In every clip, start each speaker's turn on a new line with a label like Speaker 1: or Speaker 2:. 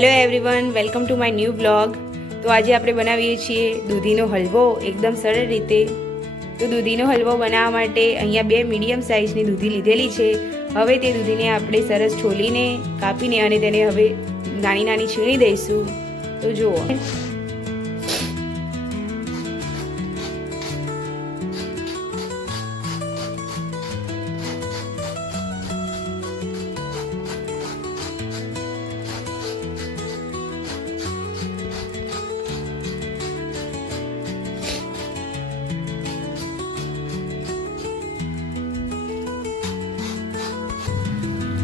Speaker 1: Hello everyone welcome to my new blog તો આજે આપણે બનાવીએ છીએ દૂધીનો હલવો એકદમ સરળ રીતે. તો દૂધીનો હલવો બનાવવા માટે અહીંયા બે મીડિયમ સાઇઝની દૂધી લીધેલી છે. હવે તે દૂધીને આપણે સરસ છોલીને કાપીને અને તેને હવે નાની નાની છીણી દઈશું. તો જુઓ.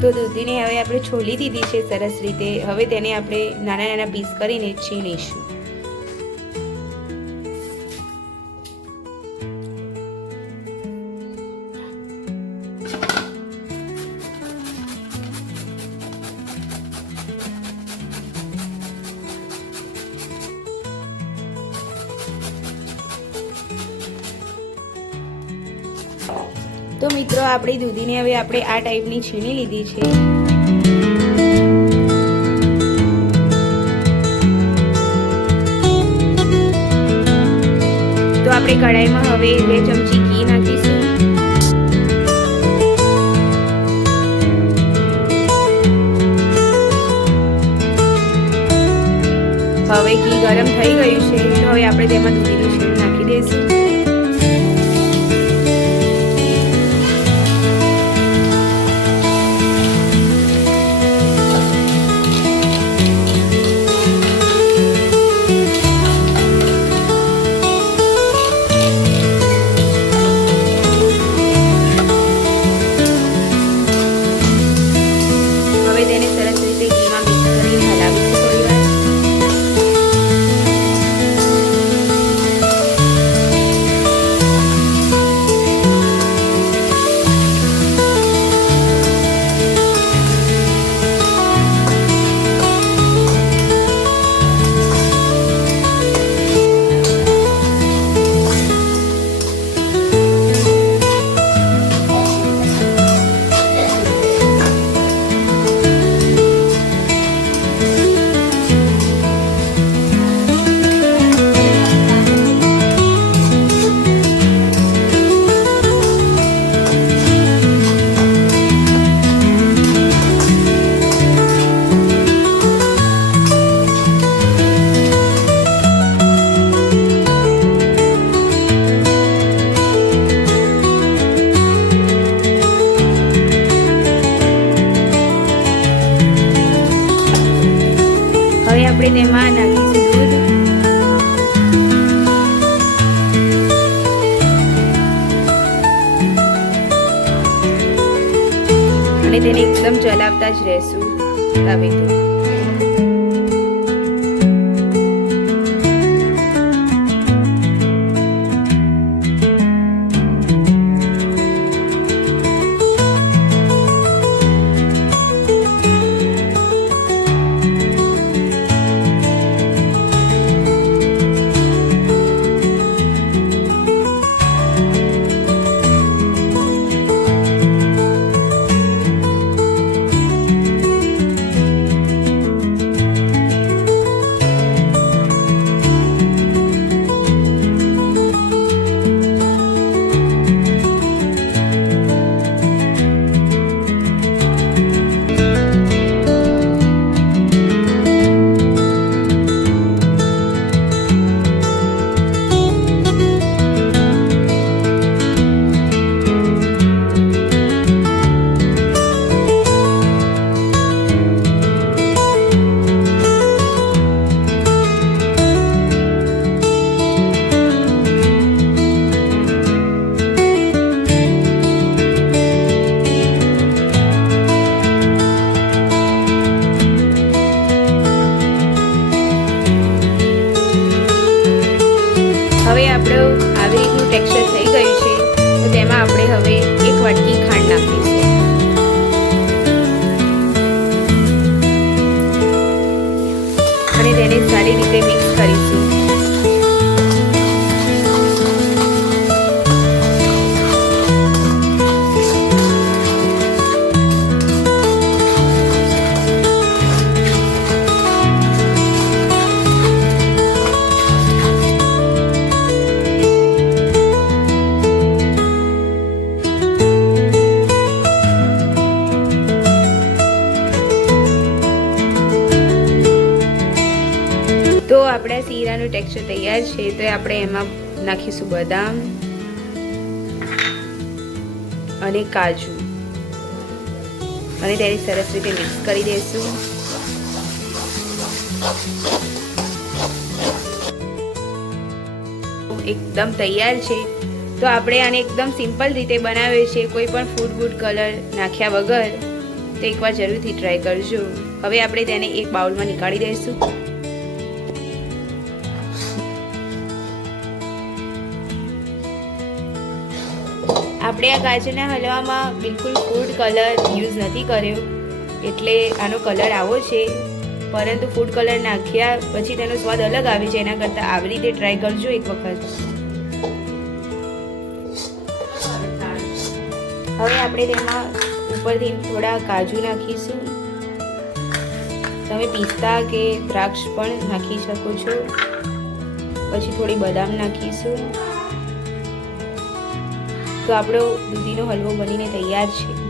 Speaker 1: તો દૂધીને હવે આપણે છોલી દીધી છે સરસ રીતે. હવે તેને આપણે નાના નાના પીસ કરીને છીણીશું. તો મિત્રો, આપણી દૂધીને હવે આપણે આ ટાઈપની છીણી લીધી છે. તો આપણે કઢાઈમાં હવે બે ચમચી ઘી નાખીશું. હવે ઘી ગરમ થઈ ગયું છે, તો હવે આપણે તેમાં દૂધીનું છીણ નાખી દઈશું. આપણે તેમાં નાખીશું દૂધ અને તેને એકદમ ચલાવતા જ રહેશું. તવે તૈયાર છે તો આપણે એમાં નાખીશું બદામ અને કાજુ. અને તેને સરસ રીતે મિક્સ કરી દઈશું એકદમ તૈયાર છે. તો આપણે આને એકદમ સિમ્પલ રીતે બનાવીએ છીએ કોઈ પણ ફૂડ ગુડ કલર નાખ્યા વગર તો એકવાર જરૂરથી ટ્રાય કરજો. હવે આપણે તેને એક બાઉલમાં નીકાળી દઈશું. આપણે આ ગાજરના હલવામાં બિલકુલ ફૂડ કલર યુઝ નથી કર્યો. એટલે આનો કલર આવો છે. પરંતુ ફૂડ કલર નાખ્યા પછી તેનો સ્વાદ અલગ આવે છે. એના કરતાં આવી રીતે ટ્રાય કરજો એક વખત. હવે આપણે તેમાં ઉપરથી થોડા કાજુ નાખીશું. તમે પિસ્તા કે દ્રાક્ષ પણ નાખી શકો છો. પછી થોડી બદામ નાખીશું. તો આપણો દૂધીનો હલવો બનીને તૈયાર છે.